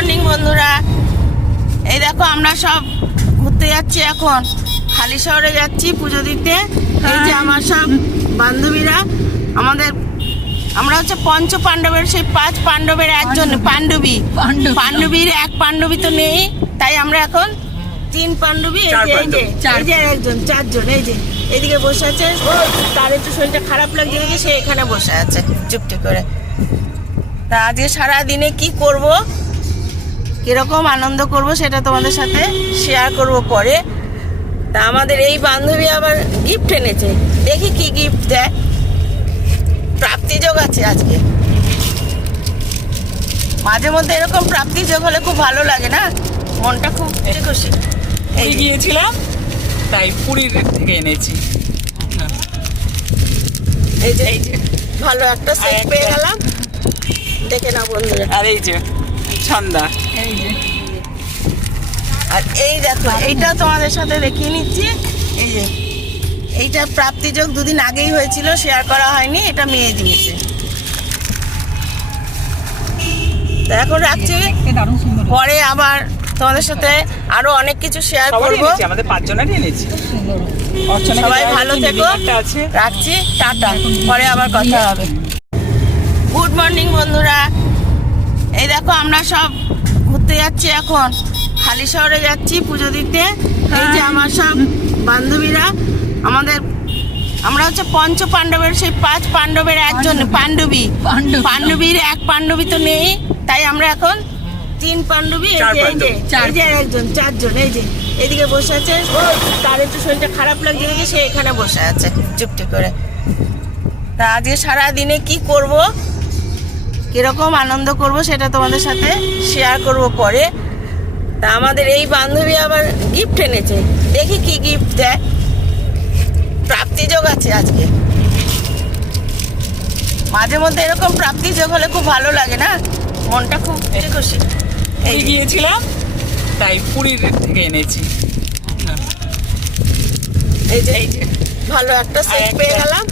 Morning বন্ধুরা, এই দেখো আমরা সব ঘুরতে যাচ্ছি। এখন খালি শহরে যাচ্ছি পুজো দিতে। এই যে আমার সব বান্ধবীরা, আমরা হচ্ছে পঞ্চ পাণ্ডবের সেই 5 পাণ্ডবের একজন পাণ্ডবীর এক পাণ্ডবী তো নেই, তাই আমরা এখন 3 পাণ্ডবী। এই যে একজন 4 জন। এই যে এদিকে বসে আছে, তার একটু শরীরটা খারাপ লাগছে দেখে সে এখানে বসে আছে চুপটি করে। তা আজকে সারাদিনে কি করব, কিরকম আনন্দ করব সেটা তোমাদের সাথে শেয়ার করব পরে। তা আমাদের এই বান্ধবী আবার গিফট এনেছে, দেখি কি গিফট দেয়। প্রাপ্তিযোগ আছে আজকে, মাঝে মধ্যে এরকম প্রাপ্তিযোগ হলে খুব ভালো লাগে না, মনটা খুব খুশি। এই গিয়েছিলাম তাই পুরীর থেকে এনেছি। এই যে ভালো একটা সেট পেয়ে গেলাম, দেখে না বন্ধুরা। আর এই যে ছন্দা, আর এই দেখো এইটা তোমাদের সাথে দেখিয়ে নিচ্ছি। এই যে এইটা প্রাপ্তিযোগ 2 দিন আগেই হয়েছিল, শেয়ার করা হয়নি, এটা মেয়ে দিয়েছে। তো এখন রাখছি, পরে আবার তোমাদের সাথে আরো অনেক কিছু শেয়ার করবো। আমাদের 5 জনেরই এনেছি। সবাই ভালো থেকো, রাখছি, টাটা, পরে আবার কথা হবে। গুড মর্নিং বন্ধুরা, এই দেখো আমরা সব ঘুরতে যাচ্ছি। এখন খালি শহরে যাচ্ছি পুজো দিতে। এই যে আমার সব বান্ধবীরা, আমরা হচ্ছে পঞ্চ পাণ্ডবের সেই 5 পাণ্ডবের একজন পাণ্ডবীর এক পাণ্ডবী তো নেই, তাই আমরা এখন 3 পাণ্ডবী। এই যে একজন 4 জন। এই যে এদিকে বসে আছে, তার একটু শরীরটা খারাপ লাগছে দেখে সে এখানে বসে আছে চুপটি করে। তা আজকে সারাদিনে কি করব, কিরকম আনন্দ করব সেটা তোমাদের সাথে শেয়ার করব পরে। তা আমাদের এই বান্ধবী আবার গিফট এনেছে, দেখি কি গিফট দেয়। প্রাপ্তিযোগ আছে আজকে, মাঝে মধ্যে এরকম প্রাপ্তিযোগ হলে খুব ভালো লাগে না, মনটা খুব খুশি। এই গিয়েছিলাম তাই পুরীর থেকে এনেছি। এই যে ভালো একটা সেট পেয়ে গেলাম,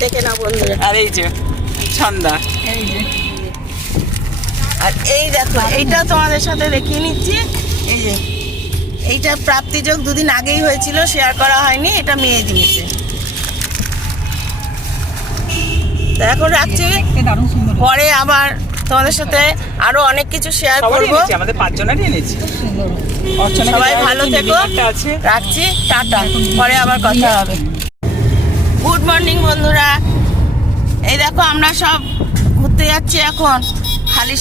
দেখে না বন্ধুরা। আর এই যে ছন্দা, আর এই দেখো এইটা তোমাদের সাথে দেখিয়ে নিচ্ছি। এই যে এইটা প্রাপ্তিযোগ 2 দিন আগেই হয়েছিল, শেয়ার করা হয়নি, এটা মেয়ে দিয়েছে। তো এখন রাখছি, পরে আবার তোমাদের সাথে আরো অনেক কিছু শেয়ার করবো। আমাদের 5 জনেরই এনেছি। সবাই ভালো থেকো, রাখছি, টাটা, পরে আবার কথা হবে। গুড মর্নিং বন্ধুরা, এই দেখো আমরা সব ঘুরতে যাচ্ছি। এখন খালি